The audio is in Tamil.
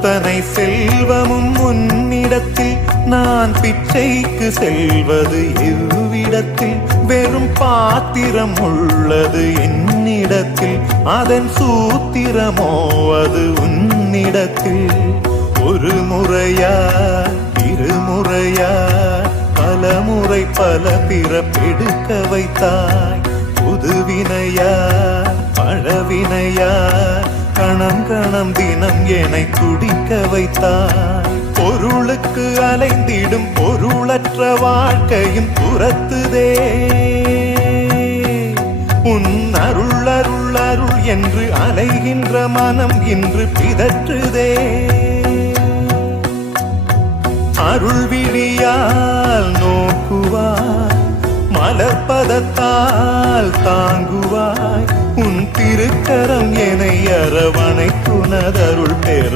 அத்தனை செல்வமும் உன்னிடத்தில் நான் பிச்சைக்கு செல்வது எவ்விடத்தில் வெறும் பாத்திரம் உள்ளது என்னிடத்தில் அதன் சூத்திரமோ அது உன்னிடத்தில் ஒரு முறையா இருமுறையா பல முறை பல பிறப்பெடுக்க வைத்தாய் புதுவினையா பழவினையா கணம் கணம் தினம் என்னை துடிக்க வைத்தாய் பொருளுக்கு அலைந்திடும் பொருளற்ற வாழ்க்கையும் துரத்துதே உன் அருள் அருள் அருள் என்று அலைகின்ற மனம் இன்று பிதற்றுதே அருள் விழியால் நோக்குவாய் மலர்பதத்தால் தாங்குவாய் உன் திருக்கரம் என்னை அரவணைத்துனதருள் பெற